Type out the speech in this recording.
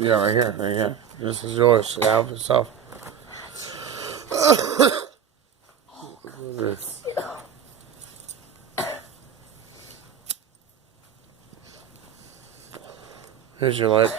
Yeah, right here, right here. This is yours. Have yourself. Here's your light.